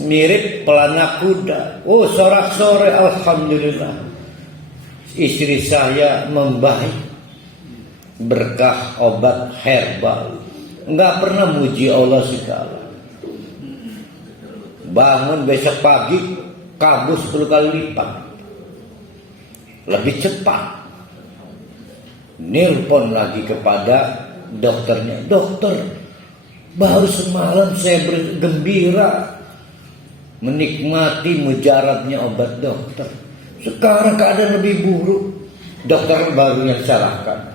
mirip pelana kuda. Oh, sorak-sore alhamdulillah, istri saya membaik berkah obat herbal. Enggak pernah muji Allah segala. Bangun besok pagi kabus 10 kali lipat, lebih cepat. Nelpon lagi kepada dokternya, dokter, baru semalam saya bergembira menikmati mujarabnya obat dokter. Sekarang keadaan lebih buruk. Dokter baru yang salahkan.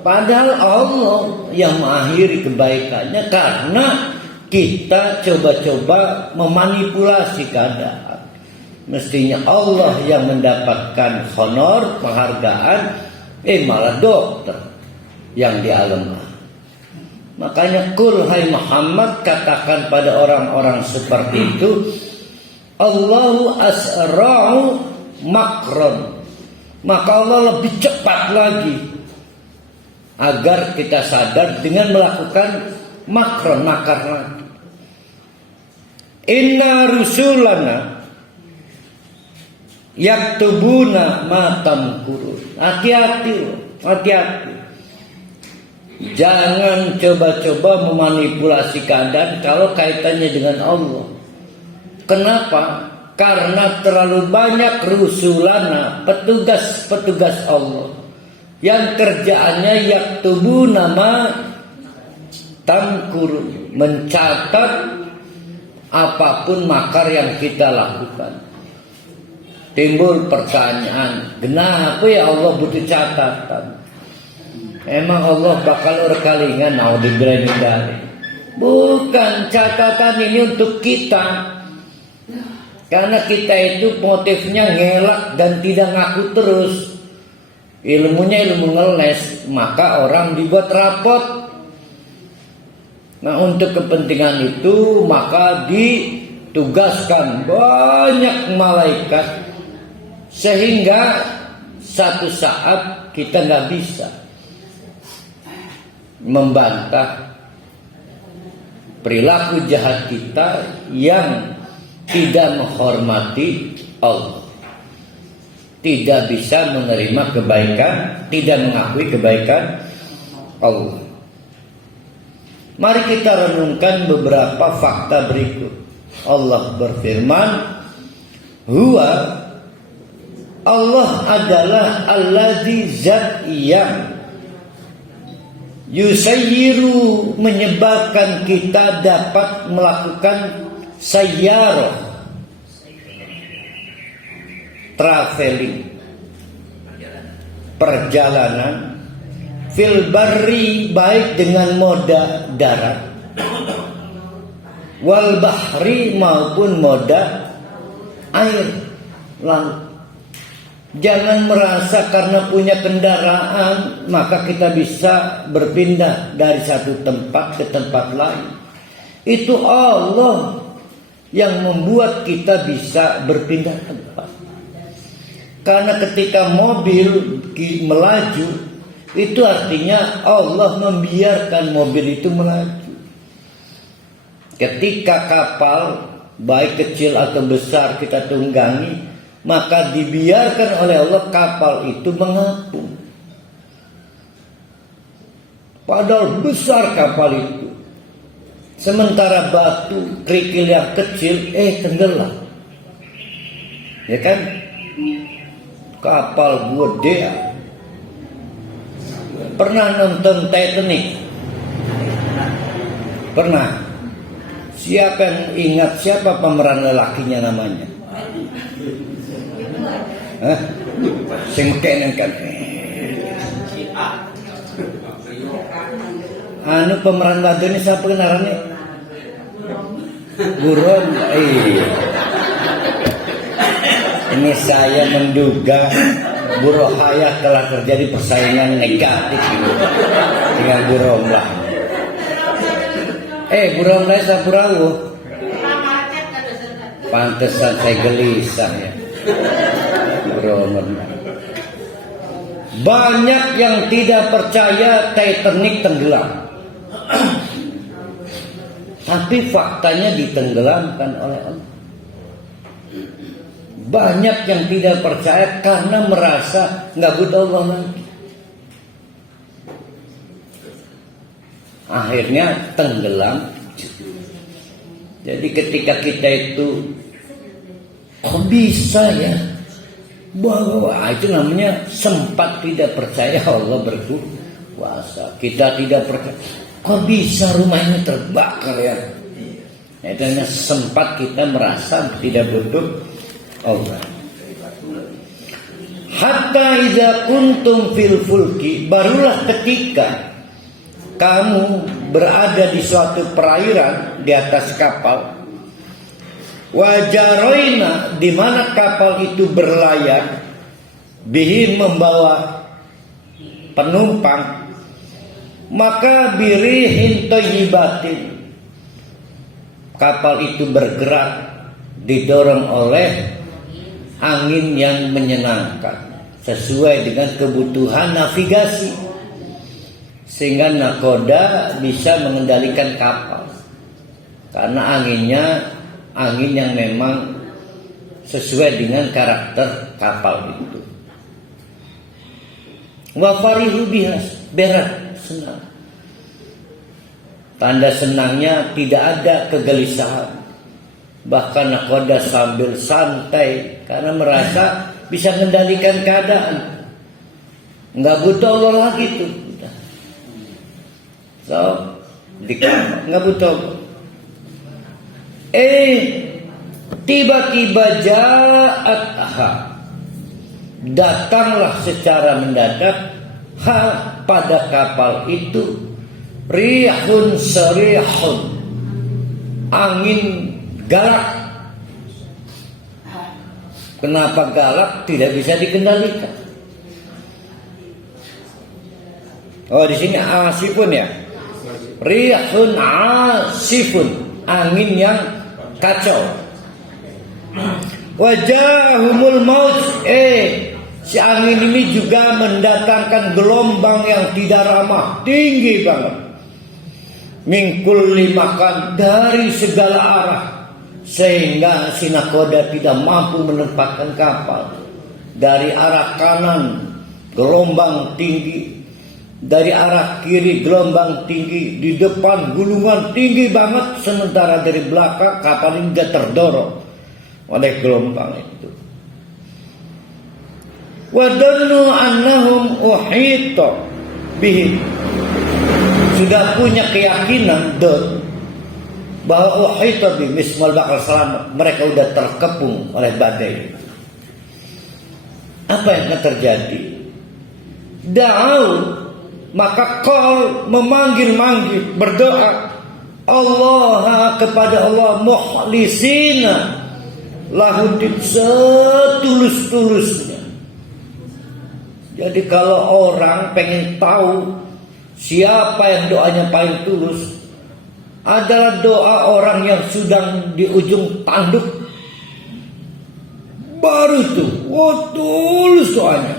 Padahal Allah yang mengakhiri kebaikannya karena kita coba-coba memanipulasi keadaan. Mestinya Allah yang mendapatkan honor, penghargaan, malah dokter yang dialemah. Makanya kul hai Muhammad, katakan pada orang-orang seperti itu, Allahu asra'u makron. Maka Allah lebih cepat lagi agar kita sadar dengan melakukan makron, makar lagi. Inna rusulana yaktubuna ma tamkurun. Hati-hati, hati-hati. Jangan coba-coba memanipulasi keadaan kalau kaitannya dengan Allah. Kenapa? Karena terlalu banyak rusulana, petugas-petugas Allah yang kerjaannya yaktubuna ma tamkurun, mencatat apapun makar yang kita lakukan. Timbul pertanyaan, kenapa ya Allah butuh catatan? Emang Allah bakal berkalingan? Naudzubillah min dzalik. Bukan, catatan ini untuk kita. Karena kita itu motifnya ngelak dan tidak ngaku terus. Ilmunya ilmu ngeles, maka orang dibuat rapot. Nah, untuk kepentingan itu maka ditugaskan banyak malaikat, sehingga satu saat kita nggak bisa membantah perilaku jahat kita yang tidak menghormati Allah, tidak bisa menerima kebaikan, tidak mengakui kebaikan Allah. Mari kita renungkan beberapa fakta berikut. Allah berfirman, Huwa, Allah adalah alladzi zat yang yusayyiru, menyebabkan kita dapat melakukan sayyarah, traveling, perjalanan, fil barri, baik dengan moda darat, wal bahri, maupun moda air, laut. Jangan merasa karena punya kendaraan maka kita bisa berpindah dari satu tempat ke tempat lain. Itu Allah yang membuat kita bisa berpindah tempat. Karena ketika mobil melaju, itu artinya Allah membiarkan mobil itu melaju. Ketika kapal baik kecil atau besar kita tunggangi, maka dibiarkan oleh Allah kapal itu mengapung. Padahal besar kapal itu. Sementara batu kerikil yang kecil tenggelam. Ya kan? Kapal gede. Pernah nonton Titanic? Pernah? Siapa yang ingat siapa pemeran lelakinya namanya? Sing kenen kan. Anu pemeran wadon ini siapa kenarane? Buron. Ini saya menduga Bu Rohaya telah terjadi persaingan negatif dengan Bu Romlah. Bu Romlah Sampurawo. Pantesan saya gelisah ya. Banyak yang tidak percaya Titanic tenggelam. tapi faktanya ditenggelamkan oleh Allah. Banyak yang tidak percaya karena merasa nggak butuh Allah lagi. Akhirnya tenggelam. Jadi ketika kita itu kok bisa ya, bahwa itu namanya sempat tidak percaya Allah berkuasa. Kita tidak percaya, kok bisa rumah ini terbakar ya. Itu namanya sempat kita merasa tidak butuh Allah. Hatta idza kuntum fil fulki, barulah ketika kamu berada di suatu perairan di atas kapal. Wajaroina, di mana kapal itu berlayar, bihi membawa penumpang, maka birihin thayyibatin, kapal itu bergerak didorong oleh angin yang menyenangkan sesuai dengan kebutuhan navigasi, sehingga nakoda bisa mengendalikan kapal karena anginnya angin yang memang sesuai dengan karakter kapal itu. Wa farihu bihas, berat, senang. Tanda senangnya tidak ada kegelisahan. Bahkan nakoda sambil santai karena merasa bisa mengendalikan keadaan. Nggak butuh Allah lagi tuh. So, nggak butuh. Tiba-tiba datanglah secara mendadak pada kapal itu rihun sarihun, angin galak. Kenapa galak? Tidak bisa dikendalikan. Oh, di sini asifun ya. Rihun asifun, angin yang kacau. Wajahumul maut, si angin ini juga mendatangkan gelombang yang tidak ramah, tinggi banget. Mingkul limakan, dari segala arah, sehingga si nakoda tidak mampu menempatkan kapal. Dari arah kanan gelombang tinggi, dari arah kiri gelombang tinggi, di depan gulungan tinggi banget, sementara dari belakang kapal ini juga terdorong oleh gelombang itu. Wadannu annahum uhita bihim, sudah punya keyakinan bahwa uhita bihim, mismal bakal selamat, mereka sudah terkepung oleh badai. Apa yang akan terjadi? Da'au, maka kau memanggil-manggil, berdoa Allah kepada Allah, mukhlisina lahudin, setulus-tulusnya. Jadi kalau orang pengen tahu siapa yang doanya paling tulus, adalah doa orang yang sedang di ujung tanduk, baru tuh tulus doanya,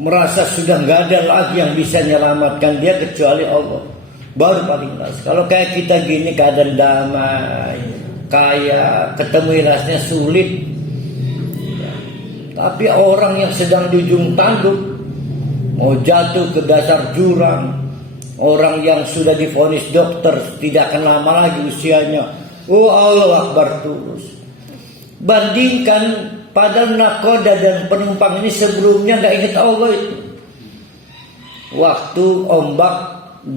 merasa sudah nggak ada lagi yang bisa menyelamatkan dia kecuali Allah, baru paling keras. Kalau kayak kita gini keadaan damai, kaya, ketemu ilasnya sulit. Tapi orang yang sedang di ujung tanduk, mau jatuh ke dasar jurang, orang yang sudah divonis dokter tidak akan lama lagi usianya, Allah Akbar, tulus. Bandingkan padahal nakoda dan penumpang ini sebelumnya gak ingat Allah itu. Waktu ombak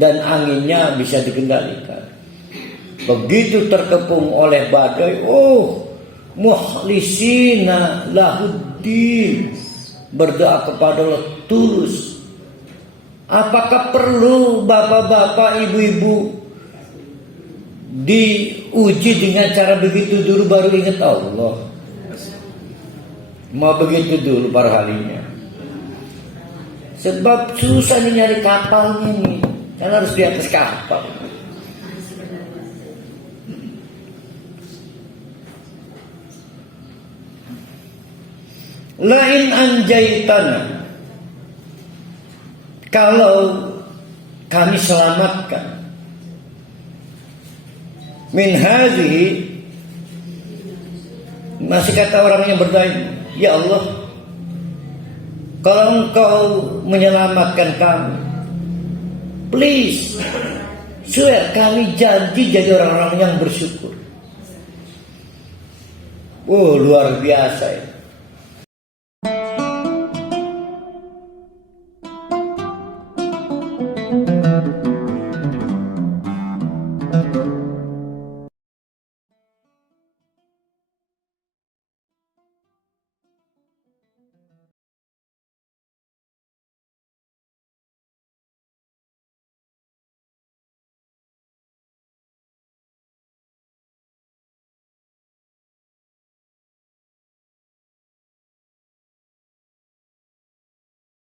dan anginnya bisa dikendalikan, begitu terkepung oleh badai, mukhlisina lahuddin, berdoa kepada Allah tulus. Apakah perlu bapak-bapak, ibu-ibu diuji dengan cara begitu dulu baru ingat Allah? Mau begitu dulu barangkalinya. Sebab susah nih nyari kapalnya nih, karena harus di atas kapal. Lain anjaitana, kalau kami selamatkan, min hadhihi, masih kata orang yang bertanya, ya Allah, kalau Engkau menyelamatkan kami, please, swear kami janji jadi orang-orang yang bersyukur. Oh, luar biasa ya.